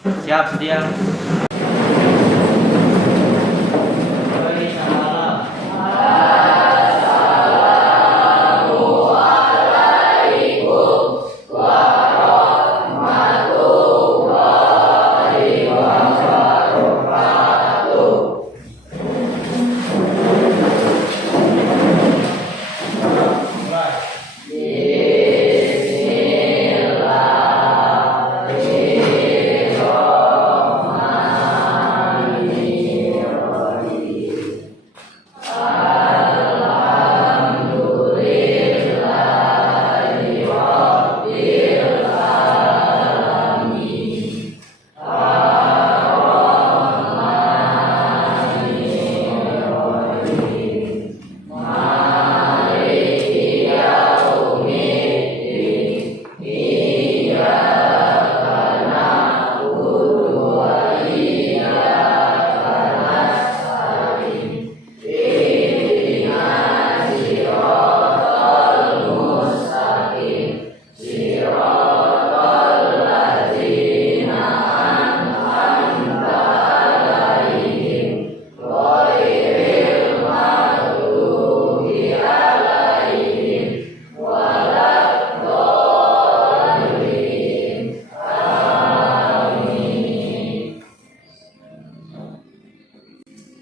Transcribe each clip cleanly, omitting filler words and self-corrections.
Siap, sedia.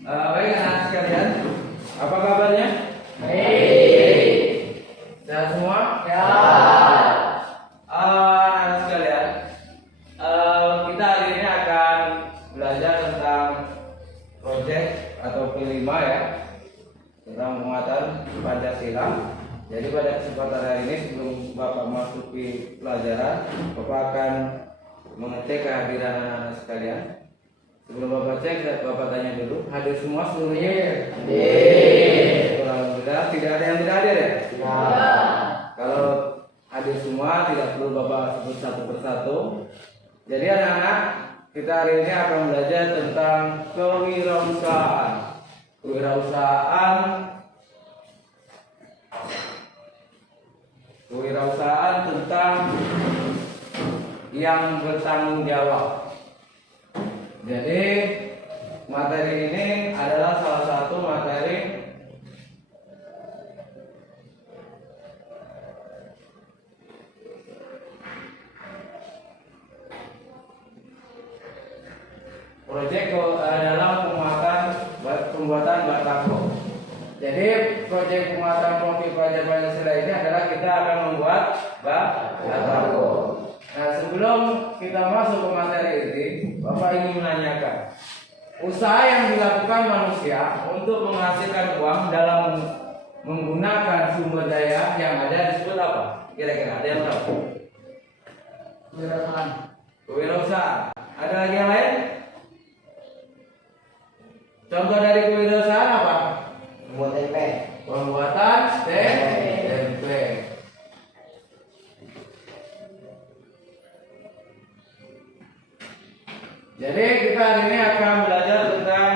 Baik anak sekalian, apa kabarnya? Baik. Sehat semua? Ya. Anak sekalian, kita hari ini akan belajar tentang proyek atau P5 ya, tentang penguatan Pancasila. Jadi pada kesempatan hari ini sebelum Bapak masuk ke pelajaran, Bapak akan mengecek kehadiran anak-anak sekalian. Sebelum Bapak cek, Bapak tanya dulu, hadir semua seluruhnya? Hadir. Alhamdulillah, tidak ada yang tidak hadir ya? Ya. Kalau hadir semua, tidak perlu Bapak sebut satu persatu. Jadi anak-anak, kita hari ini akan belajar tentang kewirausahaan. Kewirausahaan tentang yang bertanggung jawab. Jadi materi ini adalah salah satu materi proyek dalam pembuatan batako. Jadi proyek penguatan profil pelajar Pancasila ini adalah kita akan membuat batako. Nah, sebelum kita masuk ke materi ini, Bapak ingin menanyakan, usaha yang dilakukan manusia untuk menghasilkan uang dalam menggunakan sumber daya yang ada disebut apa? Kira-kira ada yang tahu? Kewirausahaan. Ada lagi yang lain? Contoh dari kewirausahaan apa? Membuat tempe. Pembuatan tempe. Jadi kita hari ini akan belajar tentang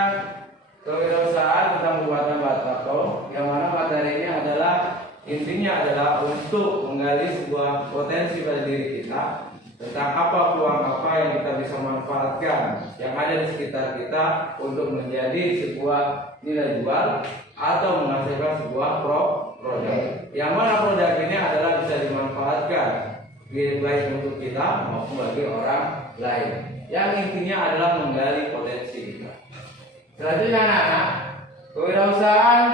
kewirausahaan, tentang pembuatan batako, yang mana materi ini adalah intinya adalah untuk menggali sebuah potensi pada diri kita tentang apa peluang apa yang kita bisa manfaatkan yang ada di sekitar kita untuk menjadi sebuah nilai jual atau menghasilkan sebuah produk. Yang mana produk ini adalah bisa dimanfaatkan baik untuk kita maupun bagi orang lain. Yang intinya adalah menggali potensi kita. Selanjutnya anak-anak, kewirausahaan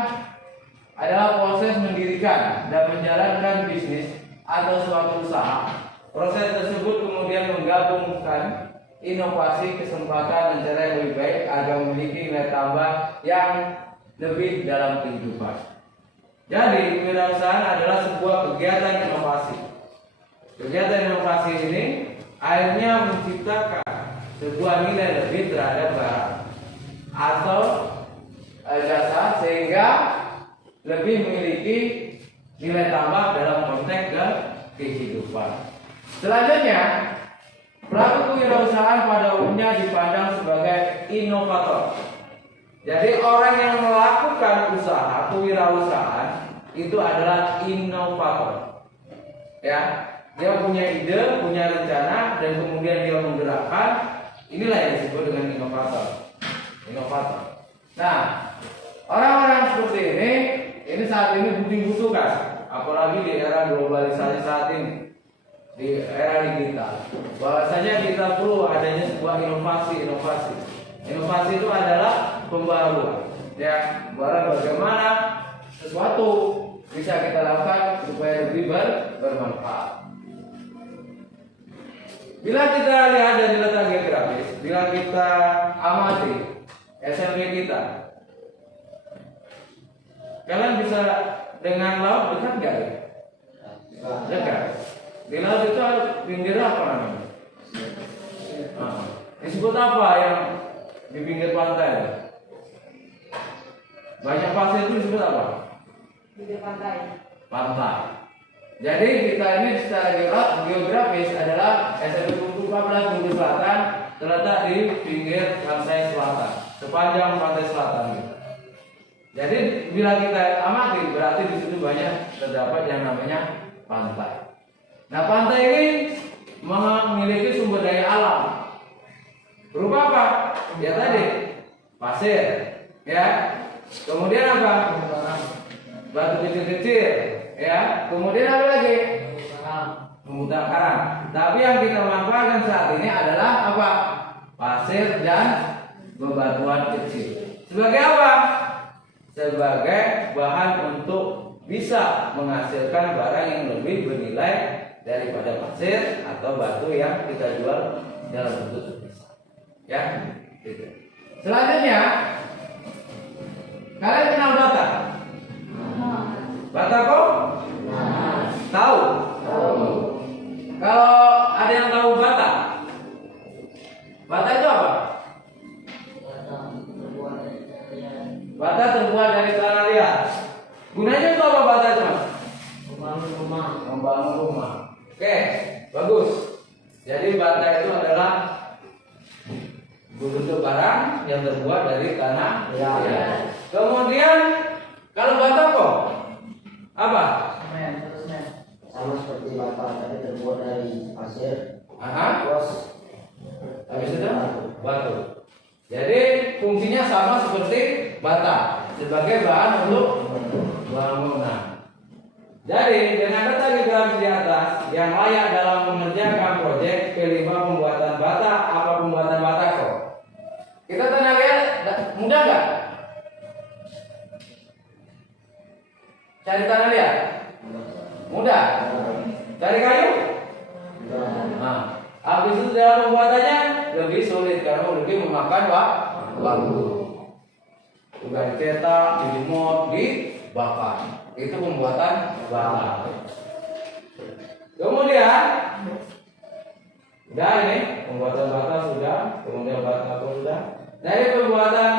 adalah proses mendirikan dan menjalankan bisnis atau suatu usaha. Proses tersebut kemudian menggabungkan inovasi, kesempatan, dan cara yang lebih baik agar memiliki nilai tambah yang lebih dalam kehidupan. Jadi kewirausahaan adalah sebuah kegiatan inovasi. Kegiatan inovasi ini akhirnya menciptakan sebuah nilai lebih terhadap barang atau jasa sehingga lebih memiliki nilai tambah dalam konteks kehidupan. Selanjutnya, pelaku kewirausahaan pada umumnya dipandang sebagai inovator. Jadi orang yang melakukan usaha kewirausahaan itu adalah inovator. Ya, dia punya ide, punya rencana, dan kemudian dia menggerakkan Inilah yang disebut dengan inovator. Nah, orang-orang seperti ini saat ini dibutuhkan, apalagi di era globalisasi saat ini, di era digital. Bahwasanya kita perlu adanya sebuah inovasi. Inovasi itu adalah pembaruan. Ya, bagaimana sesuatu bisa kita lakukan supaya lebih bermanfaat. Bila kita lihat dari letak geografis, bila kita amati SMP kita, kalian bisa dengan laut dekat nggak? Dekat. Di laut itu pinggir apa namanya? Disebut apa yang di pinggir pantai? Banyak pasir itu disebut apa? Pinggir pantai. Pantai. Jadi kita ini secara geografis adalah SMP 14 Bumi Selatan terletak di pinggir pantai selatan, sepanjang pantai selatan. Jadi bila kita amati berarti di situ banyak terdapat yang namanya pantai. Nah, pantai ini memiliki sumber daya alam. Berupa apa? Ya tadi pasir, ya. Kemudian apa? Batu kecil-kecil, ya. Kemudian apa lagi? Terumbu karang. Tapi yang kita manfaatkan saat ini adalah apa? Pasir dan bebatuan kecil. Sebagai apa? Sebagai bahan untuk bisa menghasilkan barang yang lebih bernilai daripada pasir atau batu yang kita jual dalam bentuk terpisah. Ya, gitu. Selanjutnya, kalian kenal bata? Bata kok? Tahu? Kalau ada yang tahu bata? Bata itu apa? Bata terbuat dari tanah liat. Gunanya itu apa bata itu, Mas? Membangun rumah. Oke, bagus. Jadi bata itu adalah bentuk barang yang terbuat dari tanah liat. Kemudian kalau bata kok apa? Sama seperti bata tapi terbuat dari pasir. Terus habis itu batu. Jadi fungsinya sama seperti bata sebagai bahan untuk bangunan. Jadi dengan data geografis di atas yang layak dalam mengerjakan proyek P5 pembuatan bata, apa pembuatan bata kok? Kita tanya lihat mudah nggak? Cari tanah liat? Mudah. Cari kayu? Nah, habis itu dalam pembuatannya lebih sulit karena lebih memakan waktu. Juga dicetak, dijemur, dibakar. Itu pembuatan bata. Kemudian, udah ini pembuatan bata sudah, kemudian batako sudah. Dari pembuatan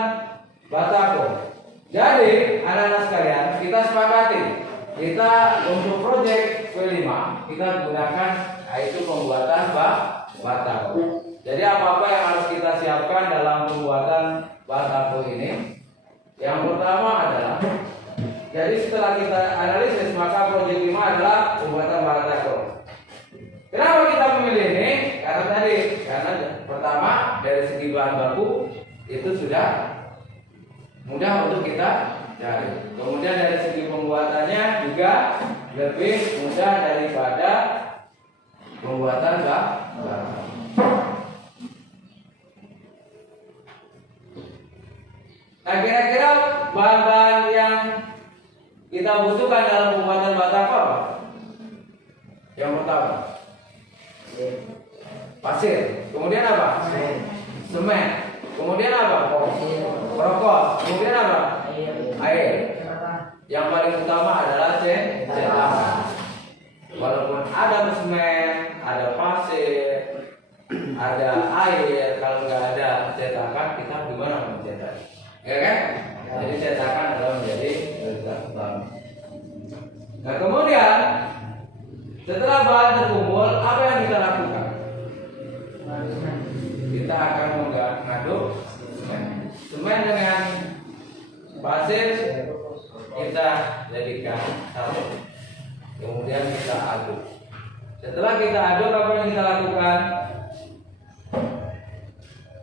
batako. Jadi anak-anak sekalian, kita sepakati kita untuk proyek P5 kita gunakan yaitu pembuatan batako. Jadi apa-apa yang harus kita siapkan dalam pembuatan batako ini, yang pertama adalah, jadi setelah kita analisis maka proyek 5 adalah pembuatan batako. Kenapa kita memilih ini? Karena pertama dari segi bahan baku itu sudah mudah untuk kita cari. Kemudian dari segi pembuatannya juga lebih mudah daripada pembuatan bata. Nah, kira-kira bahan-bahan yang kita butuhkan dalam pembuatan bata apa? Yang pertama pasir. Kemudian apa? Semen. Kemudian apa? Rokok. Kemudian apa? Air. Yang paling utama adalah cetakan. Walaupun ada semen, ada pasir, ada air, kalau nggak ada cetakan kita gimana mencetak? Ya kan? Jadi cetakan adalah menjadi prioritas utama. Nah, kemudian setelah bahan terkumpul, apa yang kita lakukan? Kita akan mengaduk semen dengan pasir, kita jadikan satu. Kemudian kita aduk. Setelah kita aduk, apa yang kita lakukan?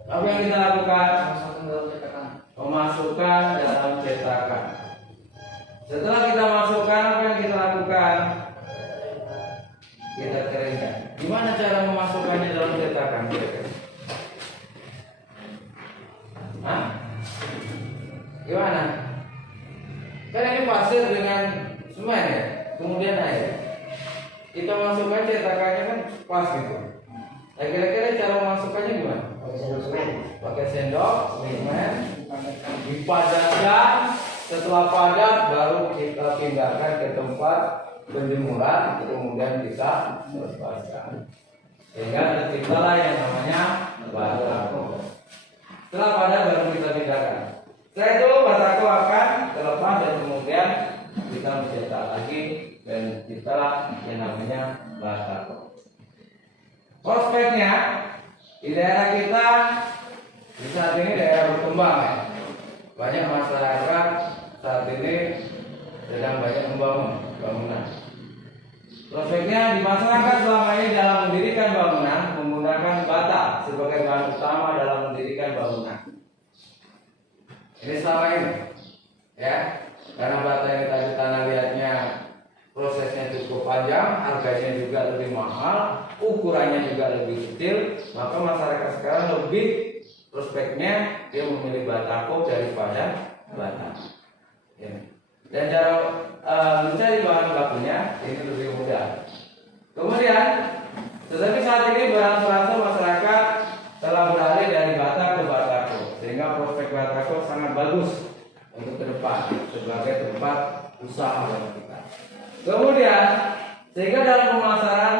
Apa yang kita lakukan? Masukkan dalam cetakan. Memasukkan dalam cetakan. Setelah kita masukkan, apa yang kita lakukan? Kita keringkan. Gimana cara memasukkannya dalam cetakan? Hah? Gimana? Kan ini pasir dengan semen ya, kemudian air. Kita masukkan cetakannya kan pas gitu. Nah, kira-kira cara memasukkannya gimana? Pakai sendok semen. Pakai sendok, semen, dipadatkan. Setelah padat, baru kita pindahkan ke tempat penjemuran, kemudian kita lepaskan. Sehingga terciptalah yang namanya batako. Setelah padat, baru kita pindahkan. Setelah itu batako akan terlepas dan kemudian kita mencetak lagi dan ciptalah yang namanya batako. Prospeknya di daerah kita di saat ini daerah berkembang ya. Banyak masyarakat saat ini sedang banyak membangun bangunan. Prospeknya di masyarakat selama ini dalam mendirikan bangunan menggunakan bata sebagai bahan utama dalam mendirikan bangunan. Ini selama ini, ya, karena bata ini tadi tanah liatnya prosesnya cukup panjang, harganya juga lebih mahal, ukurannya juga lebih kecil, maka masyarakat sekarang lebih prospeknya dia memilih batako daripada bata. Ya. Dan cara mencari bahan bakunya ini lebih mudah. Kemudian, tetapi saat ini berangsur-angsur masyarakat telah beralih dari bata ke batako, sehingga prospek batako sangat bagus untuk ke depan sebagai tempat usaha bagi kita. Kemudian, sehingga dalam pemasaran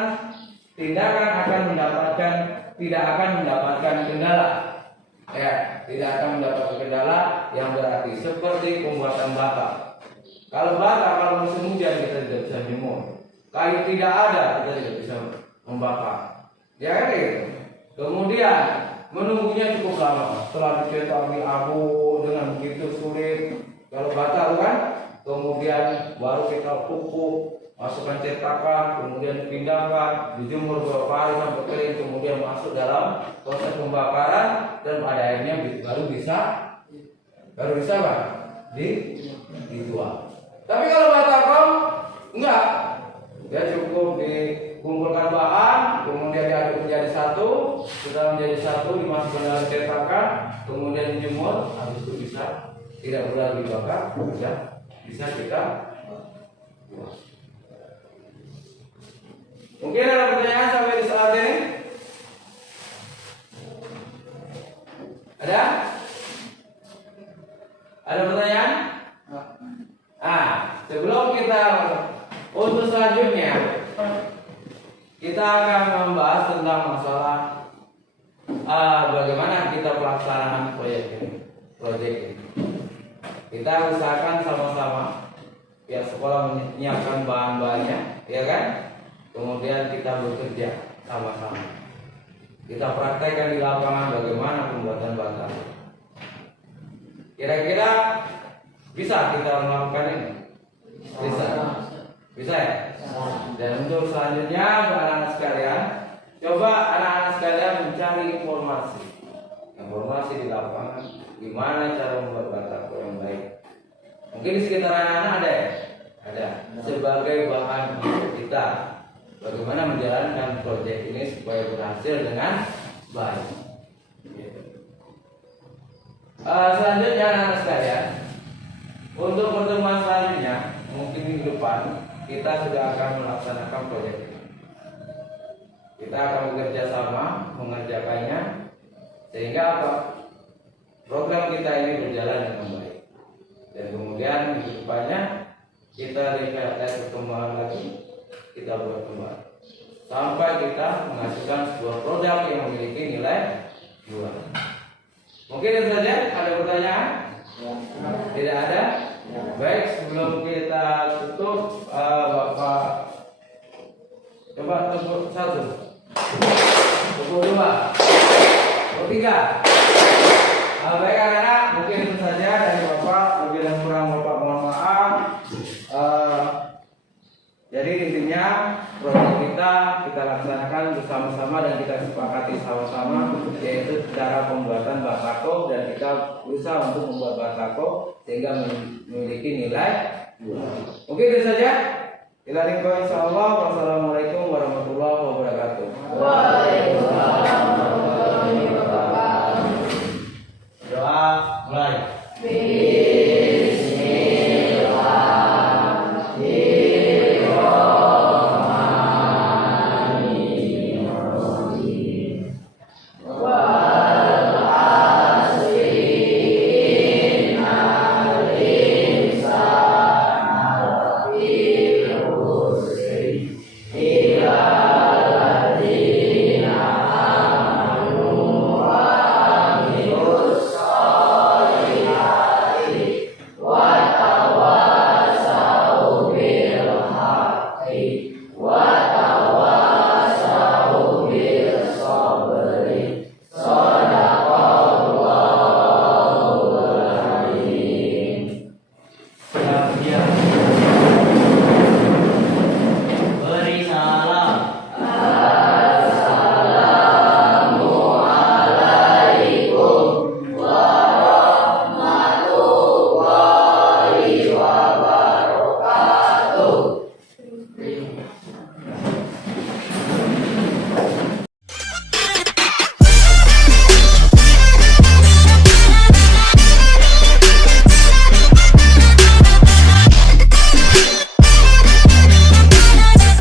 tidak akan mendapatkan kendala. Ya, tidak akan mendapatkan kendala yang berarti seperti pembuatan bata. Kalau bata, kalau musim hujan kita tidak bisa menjemur. Kayu tidak ada, kita tidak bisa membakar. Ya kan gitu. Kemudian menunggunya cukup lama. Setelah dicetak di abu dengan begitu sulit. Kalau bata kan, kemudian baru kita pupuk, masukkan cetakan, kemudian dipindahkan, dijemur beberapa hari sampai kering, kemudian masuk dalam proses pembakaran dan pada akhirnya baru bisa apa? Dijual. Tapi kalau batako enggak, dia cukup dikumpulkan bahan, kemudian diaduk menjadi satu, setelah menjadi satu dimasukkan dalam cetakan, kemudian dijemur, habis itu bisa tidak perlu lagi dibakar, bisa kita buat. Mungkin ada pertanyaan sampai di saat ini? Ada? Ada pertanyaan? Sebelum kita untuk selanjutnya kita akan membahas tentang masalah bagaimana kita pelaksanaan proyek ini. Kita usahakan sama-sama pihak sekolah menyiapkan bahan-bahannya, ya kan? Kemudian kita bekerja sama-sama. Kita praktekkan di lapangan bagaimana pembuatan bata. Kira-kira bisa kita melakukan ini? Bisa ya? Dan untuk selanjutnya anak-anak sekalian, coba anak-anak sekalian mencari informasi di lapangan, gimana cara membuat batako yang baik. Mungkin di sekitar anak-anak ada ya? Ada. Sebagai bahan untuk kita bagaimana menjalankan proyek ini supaya berhasil dengan baik. Selanjutnya anak-anak sekalian, untuk pertemuan selanjutnya mungkin minggu depan kita sudah akan melaksanakan proyek ini. Kita akan bekerja sama mengerjakannya sehingga apa? Program kita ini berjalan dengan baik. Dan kemudian minggu depannya kita lihat perkembangan lagi, kita buat kembali sampai kita menghasilkan sebuah produk yang memiliki nilai jual. Mungkin itu saja. Ada pertanyaan? Tidak ada? Baik, sebelum kita tutup, Bapak coba tepuk satu, tepuk dua, tepuk tiga. Baik anak-anak, mungkin itu saja dari Bapak. Lebih dan kurang Bapak mohon maaf. Jadi intinya proyek kita laksanakan bersama-sama dan kita sepakati sama-sama, yaitu cara pembuatan batako, dan kita berusaha untuk membuat batako sehingga memiliki nilai 2. Oke, itu saja. Ila liqa insyaallah. Wassalamualaikum warahmatullahi wabarakatuh. Waalaikumsalam warahmatullahi wabarakatuh. Doa mulai. Wa